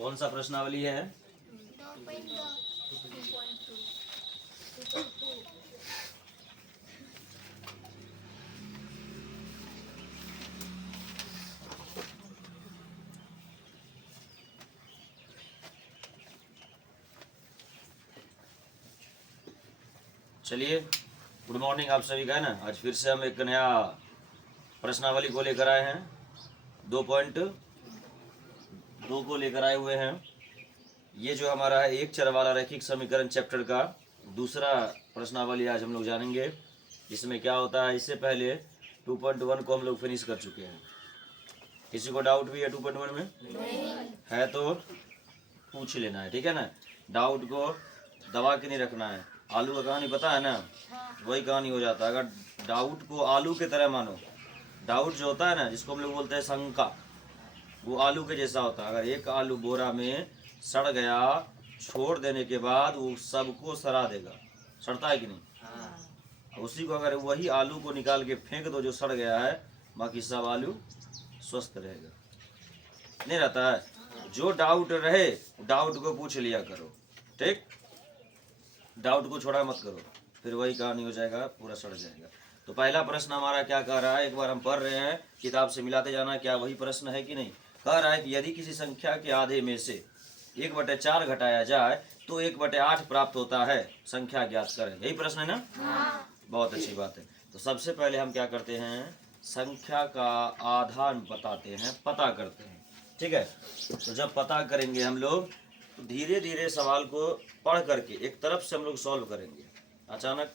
कौन सा प्रश्नावली है? 2.2. चलिए, गुड मॉर्निंग आप सभी का है ना। आज फिर से हम एक नया प्रश्नावली को लेकर आए हैं। 2.2 को लेकर आए हुए हैं। ये जो हमारा है एक चर वाला रैखिक समीकरण चैप्टर का दूसरा प्रश्नावली आज हम लोग जानेंगे। इसमें क्या होता है, इससे पहले 2.1 को हम लोग फिनिश कर चुके हैं। किसी को डाउट भी है 2.1 में? नहीं है तो पूछ लेना है, ठीक है ना। डाउट को दबा के नहीं रखना है। आलू का कहानी पता है ना, वही कहानी हो जाता है। अगर डाउट को आलू के तरह मानो, डाउट जो होता है ना, जिसको हम लोग बोलते हैं शंका, वो आलू के जैसा होता है। अगर एक आलू बोरा में सड़ गया, छोड़ देने के बाद वो सबको सड़ा देगा। सड़ता है कि नहीं? उसी को अगर वही आलू को निकाल के फेंक दो जो सड़ गया है, बाकी सब आलू स्वस्थ रहेगा, नहीं रहता है। जो डाउट रहे डाउट को पूछ लिया करो, ठीक। डाउट को छोड़ा मत करो, फिर वही कहानी हो जाएगा, पूरा सड़ जाएगा। तो पहला प्रश्न हमारा क्या कह रहा है, एक बार हम पढ़ रहे हैं, किताब से मिलाते जाना, क्या वही प्रश्न है कि नहीं। कह रहा है कि यदि किसी संख्या के आधे में से 1/4 घटाया जाए तो 1/8 प्राप्त होता है, संख्या ज्ञात करें। यही प्रश्न है ना? बहुत अच्छी बात है। तो सबसे पहले हम क्या करते हैं, संख्या का आधा बताते हैं, पता करते हैं, ठीक है। तो जब पता करेंगे हम लोग, तो धीरे धीरे सवाल को पढ़ करके एक तरफ से हम लोग सॉल्व करेंगे। अचानक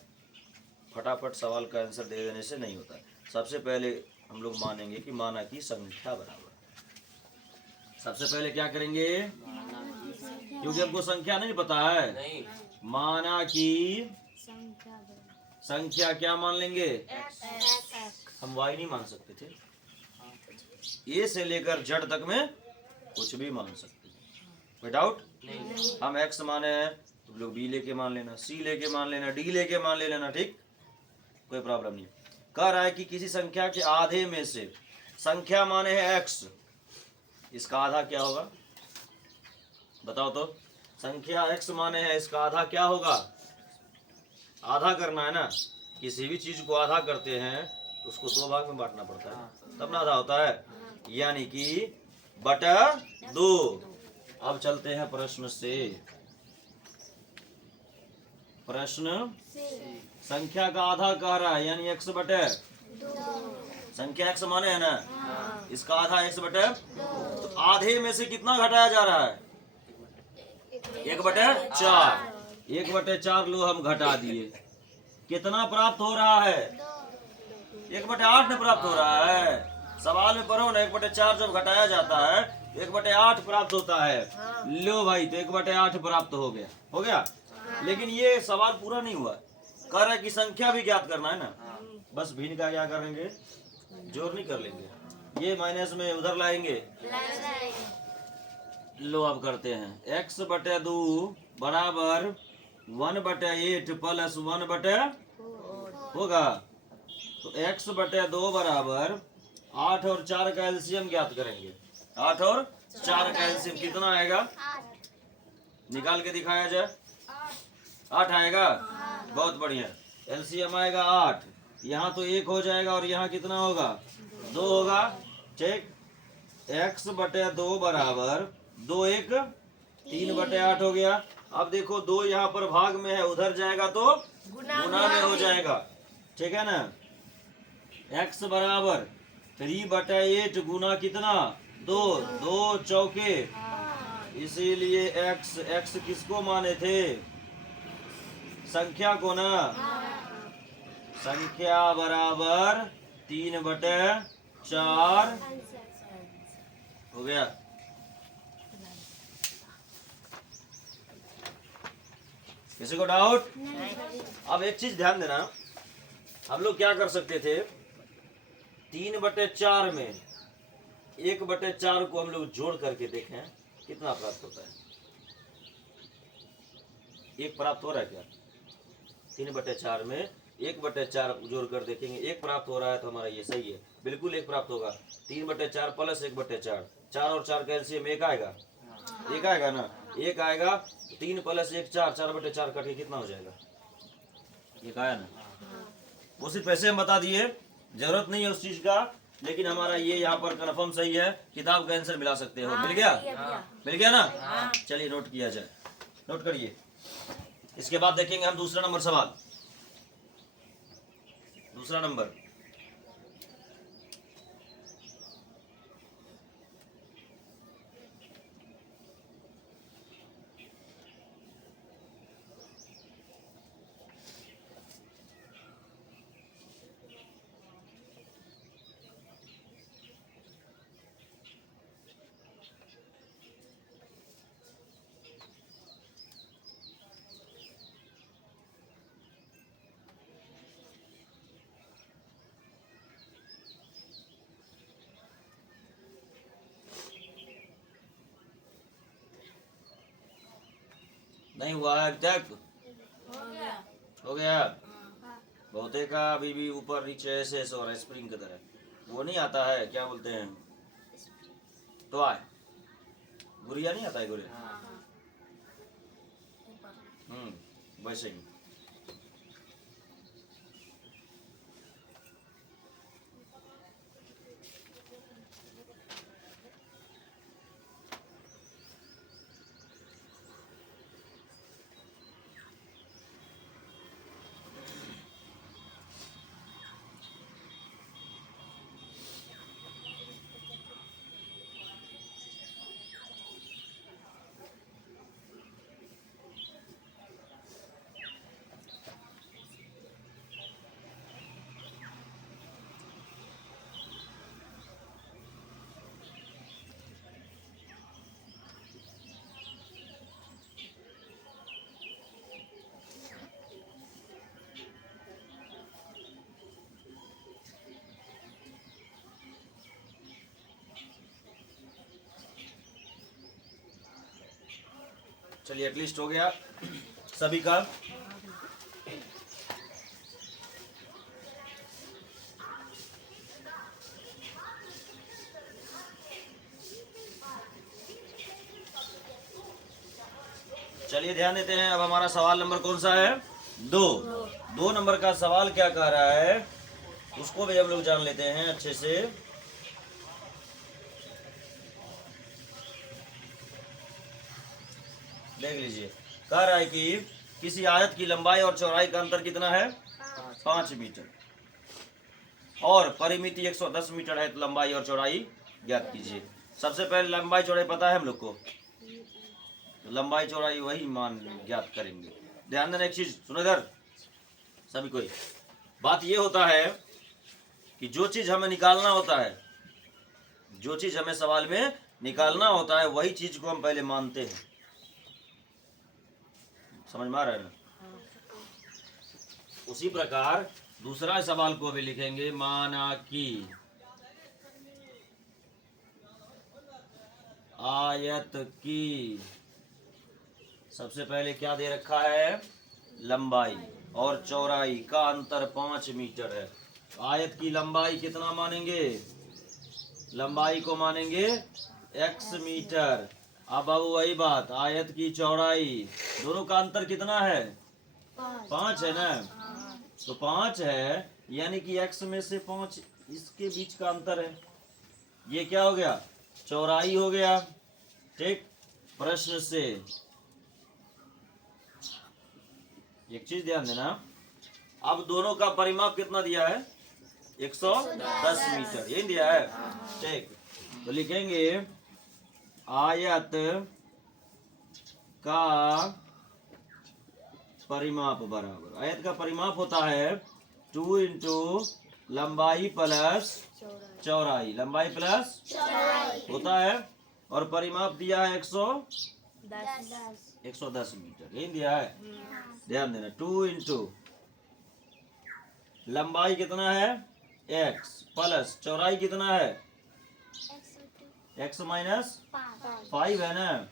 फटाफट सवाल का आंसर दे देने से नहीं होता। सबसे पहले हम लोग मानेंगे कि माना की संख्या बराबर। सबसे पहले क्या करेंगे, क्योंकि हमको संख्या नहीं पता है, नहीं। माना की संख्या क्या मान लेंगे, हम वाई नहीं मान सकते थे, ए से लेकर जेड तक में कुछ भी मान सकते थे, कोई डाउट नहीं। हम एक्स माने हैं, तुम लोग बी लेके मान लेना, सी लेके मान लेना, डी लेके मान लेना, ठीक, कोई प्रॉब्लम नहीं। कह रहा है कि किसी संख्या के आधे में से, संख्या माने है एक्स, इसका आधा क्या होगा बताओ तो। संख्या एक्स माने है, इसका आधा क्या होगा, आधा करना है ना। किसी भी चीज को आधा करते हैं तो उसको 2 भाग में बांटना पड़ता है, तब ना आधा होता है, यानी कि बटा 2। अब चलते हैं प्रश्न से। प्रश्न संख्या का आधा कह रहा है, यानी x बटे 2। संख्या x माने है ना, इसका आधा x बटे, तो आधे में से कितना घटाया जा रहा है, 1/4। 1/4 लो हम घटा दिए, कितना प्राप्त हो रहा है, 1/8 में प्राप्त हो रहा है। सवाल में पढ़ो ना, 1/4 जब घटाया जाता है 1/8 प्राप्त होता है। लो भाई, तो 1/8 प्राप्त हो गया, हो गया। लेकिन ये सवाल पूरा नहीं हुआ, कह रहा है कि संख्या भी ज्ञात करना है ना। बस भिन्न का क्या करेंगे, जोड़ नहीं कर लेंगे, ये माइनस में उधर लाएंगे। लो अब करते हैं, x/2 बराबर 1/8 प्लस 1/4 होगा। तो x/2 बराबर 8 और 4 का एलसीएम ज्ञात करेंगे। 8 और 4 का एलसीएम कितना आएगा, निकाल के दिखाया जाए। 8 आएगा, बहुत बढ़िया। एलसीएम आएगा 8, यहाँ तो 1 हो जाएगा और यहाँ कितना होगा, 2 होगा, ठीक। x/2 बराबर 2 1 3/8 हो गया। अब देखो 2 यहाँ पर भाग में है, उधर जाएगा तो गुना में हो जाएगा, ठीक है ना। x बराबर 3/8 गुना कितना, 2, 2 चौके, इसीलिए x किसको माने थे, संख्या को ना। संख्या बराबर 3/4 हो गया। किसी को डाउट? अब एक चीज ध्यान देना, हम लोग क्या कर सकते थे, 3/4 में 1/4 को हम लोग जोड़ करके देखें कितना प्राप्त होता है। 1 प्राप्त हो रहा है क्या, 3/4 में 1/4 जोड़ कर देखेंगे, 1 प्राप्त हो रहा है तो हमारा ये सही है, बिल्कुल 1 प्राप्त होगा। 3/4 प्लस 1/4, 4 और 4 का एलसीएम 1 आएगा, एक आएगा ना, एक आएगा, 3 + 1 4, 4/4 कट के कितना हो जाएगा, एक आया ना। वो सिर्फ ऐसे हम बता दिए, जरूरत नहीं है उस चीज का, लेकिन हमारा ये यहाँ पर कन्फर्म सही है, किताब का आंसर मिला सकते हो। मिल गया, मिल गया ना। चलिए नोट किया जाए, नोट करिए। इसके बाद देखेंगे हम दूसरा नंबर सवाल। दूसरा नंबर, नहीं हुआ है अभी तक, हो गया। बहुते का अभी भी ऊपर नीचे ऐसे ऐसे हो रहा है, स्प्रिंग की तरह, वो नहीं आता है, क्या बोलते हैं, तो आए गुड़िया नहीं आता है, गुड़िया, वैसे ही। चलिए एटलीस्ट हो गया सभी का। चलिए ध्यान देते हैं, अब हमारा सवाल नंबर कौन सा है, 2 नंबर का सवाल क्या कह रहा है, उसको भी हम लोग जान लेते हैं अच्छे से। देख लीजिए, कह रहा है कि किसी आयत की लंबाई और चौड़ाई का अंतर कितना है, 5 मीटर, और परिमिति 110 मीटर है, तो लंबाई और चौड़ाई ज्ञात कीजिए। सबसे पहले लंबाई चौड़ाई पता है हम लोग को, तो लंबाई चौड़ाई वही मान ज्ञात करेंगे। ध्यान देना एक चीज, सुनो इधर सभी कोई, बात ये होता है कि जो चीज हमें निकालना होता है, जो चीज हमें सवाल में निकालना होता है, वही चीज को हम पहले मानते हैं। समझ में आ रहा है ना। उसी प्रकार दूसरा सवाल को भी लिखेंगे, माना कि आयत की सबसे पहले क्या दे रखा है, लंबाई और चौड़ाई का अंतर 5 मीटर है। आयत की लंबाई कितना मानेंगे, लंबाई को मानेंगे x मीटर। अब वही बात, आयत की चौड़ाई, दोनों का अंतर कितना है, 5 है ना, तो 5 है, यानी कि x में से 5 इसके बीच का अंतर है, ये क्या हो गया, चौड़ाई हो गया। ठीक, प्रश्न से एक चीज ध्यान देना, अब दोनों का परिमाप कितना दिया है, 110 मीटर, यही दिया है। ठीक, तो लिखेंगे आयत का परिमाप बराबर, आयत का परिमाप होता है 2 इंटू लंबाई प्लस चौड़ाई, लंबाई प्लस होता है, और परिमाप दिया है 110 मीटर, यही दिया है। ध्यान देना, 2 इंटू लंबाई कितना है x प्लस चौड़ाई कितना है, x माइनस 5 है ना।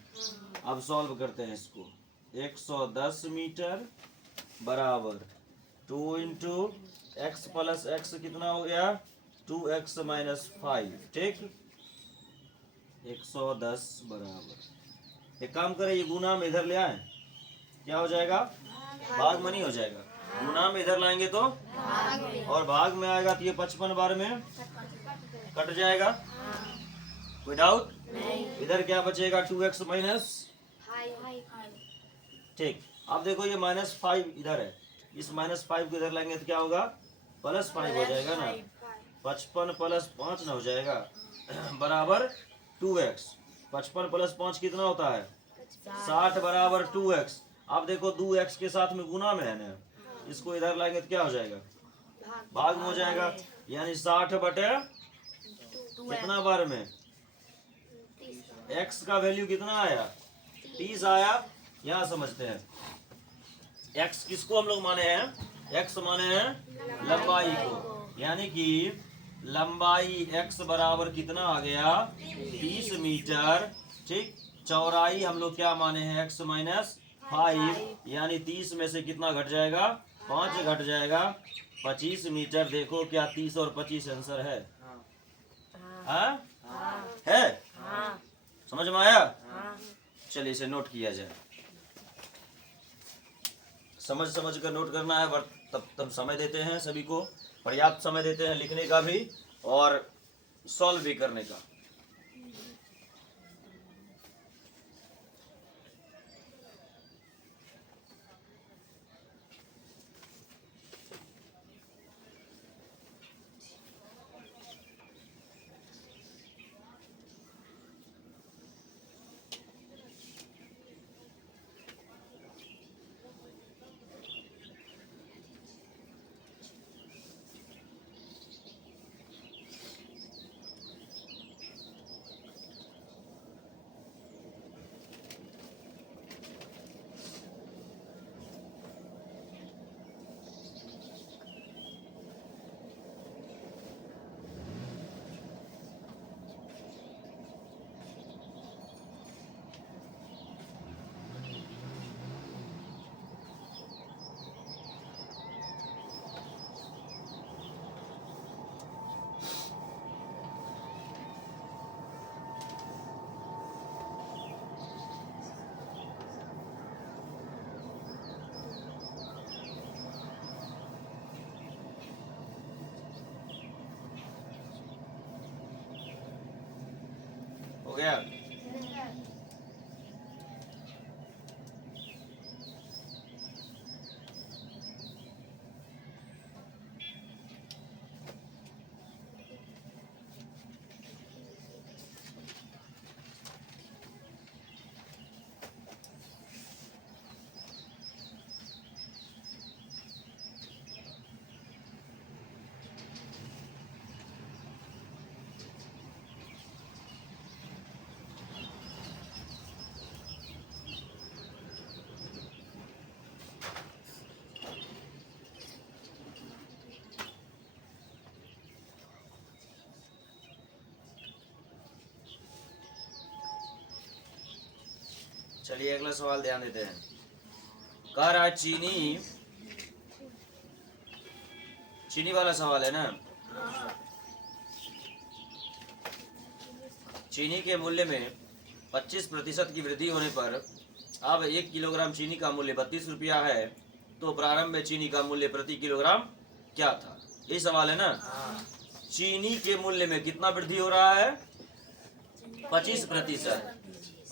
अब सॉल्व करते हैं इसको, 110 मीटर बराबर 2 इंटू एक्स प्लस एक्स कितना हो गया, 2x माइनस 5। ठीक, 110 बराबर एक काम करें, ये गुना में इधर ले आए, क्या हो जाएगा? भाग में नहीं हो जाएगा। गुना में इधर लाएंगे तो और भाग में आएगा तो ये 55 बार में कट जाएगा। कोई डाउट? इधर क्या बचेगा? 2x माइनस, ठीक। अब देखो ये -5 इधर है, इस -5 को इधर लाएंगे तो क्या होगा? +5 हो जाएगा ना। 55 + 5 ना हो जाएगा बराबर 2x। 55 + 5 कितना होता है? 60 बराबर 2x। अब देखो 2x के साथ में गुना में है ना, इसको इधर लाएंगे तो क्या हो जाएगा? भाग में हो जाएगा। यानी 60 बटे कितना बार में? x का वैल्यू कितना आया? 30 आया। यहाँ समझते हैं, x किसको हम लोग माने हैं? x माने हैं लंबाई को, यानी कि लंबाई x बराबर कितना आ गया? 30 मीटर, ठीक। चौड़ाई हम लोग क्या माने हैं? x - 5, यानी 30 में से कितना घट जाएगा? 5 घट जाएगा, 25 मीटर। देखो क्या 30 और 25 आंसर है? हाँ है? समझ में आया? चलिए इसे नोट किया जाए। समझ समझ कर नोट करना है, तब समय देते हैं, सभी को पर्याप्त समय देते हैं लिखने का भी और सॉल्व भी करने का। हो गया? चलिए अगला सवाल ध्यान देते हैं। कह रहा है चीनी वाला सवाल है ना। चीनी के मूल्य में 25% की वृद्धि होने पर अब 1 किलोग्राम चीनी का मूल्य 32 रुपया है, तो प्रारंभ में चीनी का मूल्य प्रति किलोग्राम क्या था? ये सवाल है ना। चीनी के मूल्य में कितना वृद्धि हो रहा है? 25%,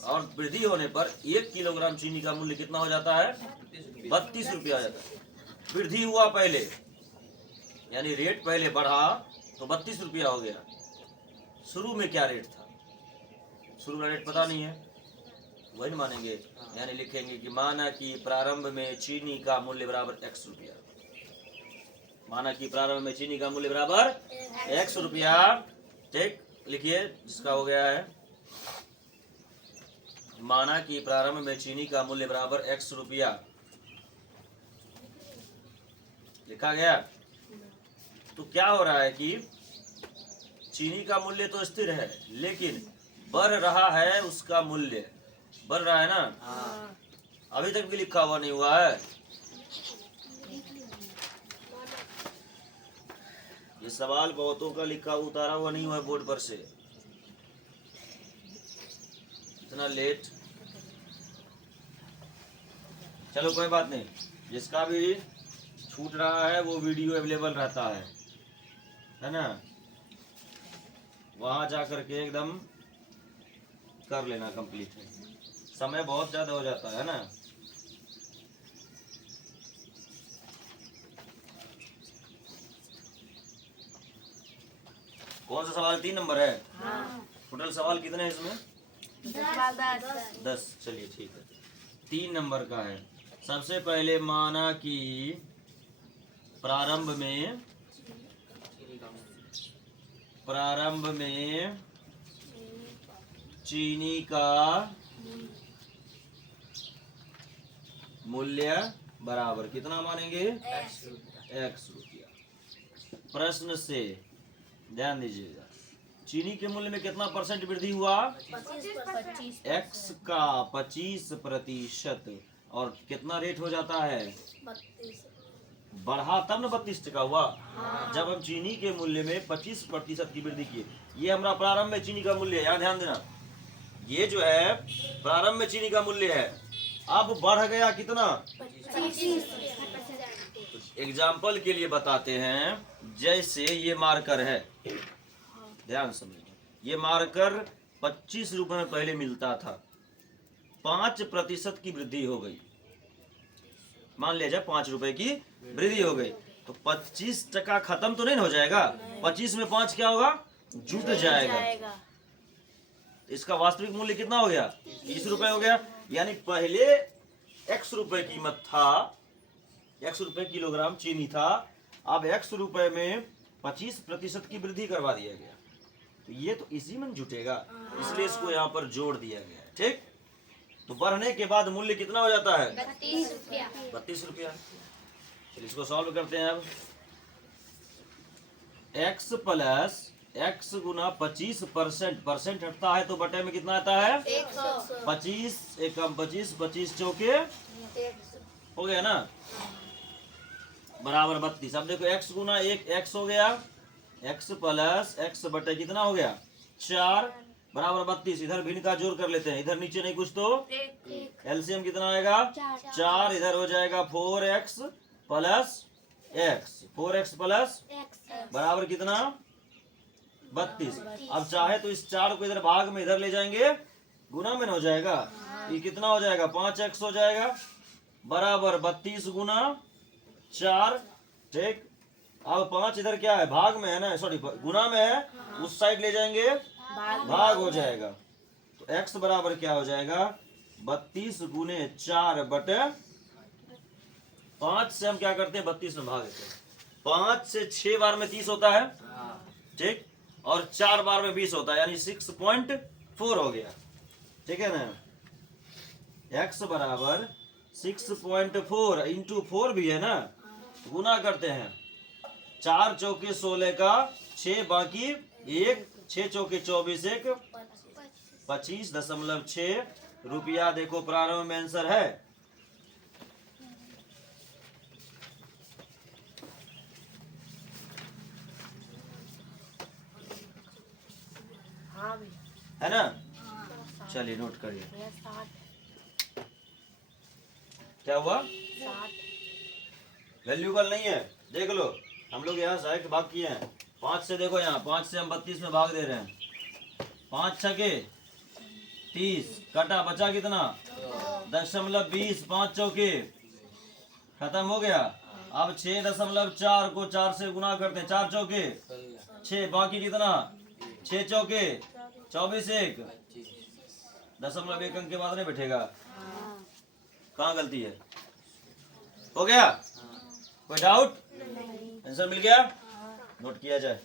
और वृद्धि होने पर 1 किलोग्राम चीनी का मूल्य कितना हो जाता है? 32 रुपया हो जाता है। वृद्धि हुआ पहले, यानी रेट पहले बढ़ा तो 32 रुपया हो गया। शुरू में क्या रेट था? शुरू में रेट पता नहीं है, वही न मानेंगे। यानी लिखेंगे कि माना कि प्रारंभ में चीनी का मूल्य बराबर x रुपया। माना कि प्रारंभ में चीनी का मूल्य बराबर x रुपया, ठीक। लिखिए जिसका हो गया है, माना कि प्रारंभ में चीनी का मूल्य बराबर x रुपया। लिखा गया। तो क्या हो रहा है कि चीनी का मूल्य तो स्थिर है, लेकिन बढ़ रहा है उसका मूल्य, बढ़ रहा है ना। अभी तक भी लिखा हुआ नहीं हुआ है। ये सवाल बहुतों का लिखा उतारा हुआ नहीं हुआ है बोर्ड पर से। इतना लेट चलो कोई बात नहीं, जिसका भी छूट रहा है वो वीडियो अवेलेबल रहता है ना, वहाँ जा करके एकदम कर लेना कंप्लीट है। समय बहुत ज़्यादा हो जाता है ना। कौन सा सवाल? 3 नंबर है। टोटल सवाल कितने हैं इसमें? 10। चलिए ठीक है, 3 नंबर का है। सबसे पहले माना कि प्रारंभ में चीनी का मूल्य बराबर कितना मानेंगे? x रुपया। प्रश्न से ध्यान दीजिएगा, चीनी के मूल्य में कितना परसेंट वृद्धि हुआ? 25। x का 25%। और कितना रेट हो जाता है? 32। बढ़ा तब न 32 हुआ। जब हम चीनी के मूल्य में 25% की वृद्धि किए। ये हमारा प्रारंभ में चीनी का मूल्य है, यहाँ ध्यान देना। ये जो है प्रारंभ में चीनी का मूल्य है, अब बढ़ गया कितना? 25। एग्जाम्पल के लिए बताते हैं, जैसे ये मार्कर है, ध्यान समझना, ये मार्कर 25 रुपए में पहले मिलता था, 5% की वृद्धि हो गई। मान लिया जाए 5 रुपए की वृद्धि हो गई, तो 25% खत्म तो नहीं हो जाएगा। 25 में 5 क्या होगा? जुट जाएगा। इसका वास्तविक मूल्य कितना हो गया? 30 रुपए हो गया। यानी पहले x रुपए कीमत था, x रुपए किलोग्राम चीनी था, अब x रुपए में 25% की वृद्धि करवा दिया गया, तो ये तो इसी में जुटेगा, इसलिए इसको यहाँ पर जोड़ दिया गया है। ठीक, तो बढ़ने के बाद मूल्य कितना हो जाता है? 32 रुपया। चलिए इसको सॉल्व करते हैं। अब x प्लस x गुना 25%, परसेंट हटता है तो बटे में कितना आता है? 25 एकम 25, 25 चौके हो गया ना, बराबर 32। अब देखो x गुना 1 x हो गया, x प्लस x बटे कितना हो गया? 4 बराबर 32। इधर भिन्न का जोड़ कर लेते हैं, इधर नीचे नहीं कुछ तो एलसीएम कितना आएगा? 4। इधर हो जाएगा 4x plus x, 4x plus बराबर कितना? 32। अब चाहे तो इस 4 को इधर भाग में इधर ले जाएंगे, गुना में हो जाएगा, ये कितना हो जाएगा? 5x हो जाएगा, बराबर 32 गुना 4। ठीक, अब 5 इधर क्या है? भाग में है ना, सॉरी गुना में है, उस साइड ले जाएंगे भाग हो जाएगा। तो x बराबर क्या हो जाएगा? 32 गुने 4 बटे 5 से हम क्या करते हैं? 32 में भाग देते हैं। 5 से 6 बार में 30 होता है, ठीक, और 4 बार में 20 होता है, यानी 6.4 हो गया। ठीक है ना, x बराबर 6.4 इंटू 4 भी है ना, गुना करते हैं। 4 चौके 16 का 6 बाकी 1, 6 चौके 24 1 25.6 रुपया। देखो प्रारंभ में आंसर है। है ना, चलिए नोट करिए। क्या हुआ? वैल्यूबल नहीं है, देख लो। हम लोग यहाँ साइड भाग किए हैं 5 से, देखो यहाँ 5 से हम 32 में भाग दे रहे हैं। 5 छके 30, कटा बचा कितना? 0.20, 5 चौके खत्म हो गया। अब 6.4 को 4 से गुना करते हैं, 4 चौके 6, बाकी कितना? 6 चौके 24 1, 0.1 अंक के बाद नहीं बैठेगा। कहाँ गलती है? हो गया? कोई डाउट? आंसर मिल गया? नोट किया जाए।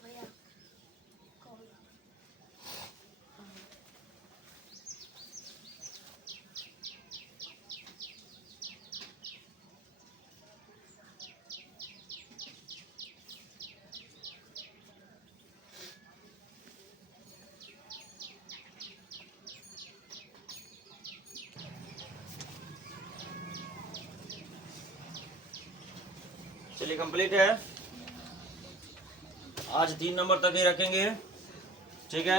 चलिए कंप्लीट है। आज 3 नंबर तक ही रखेंगे, ठीक है।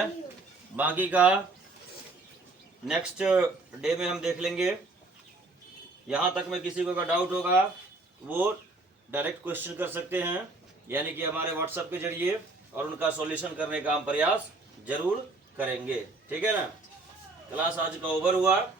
बाकी का नेक्स्ट डे में हम देख लेंगे यहाँ तक में किसी को अगर डाउट होगा वो डायरेक्ट क्वेश्चन कर सकते हैं, यानी कि हमारे व्हाट्सएप के जरिए, और उनका सॉल्यूशन करने का हम प्रयास जरूर करेंगे। ठीक है ना। क्लास आज का ओवर हुआ।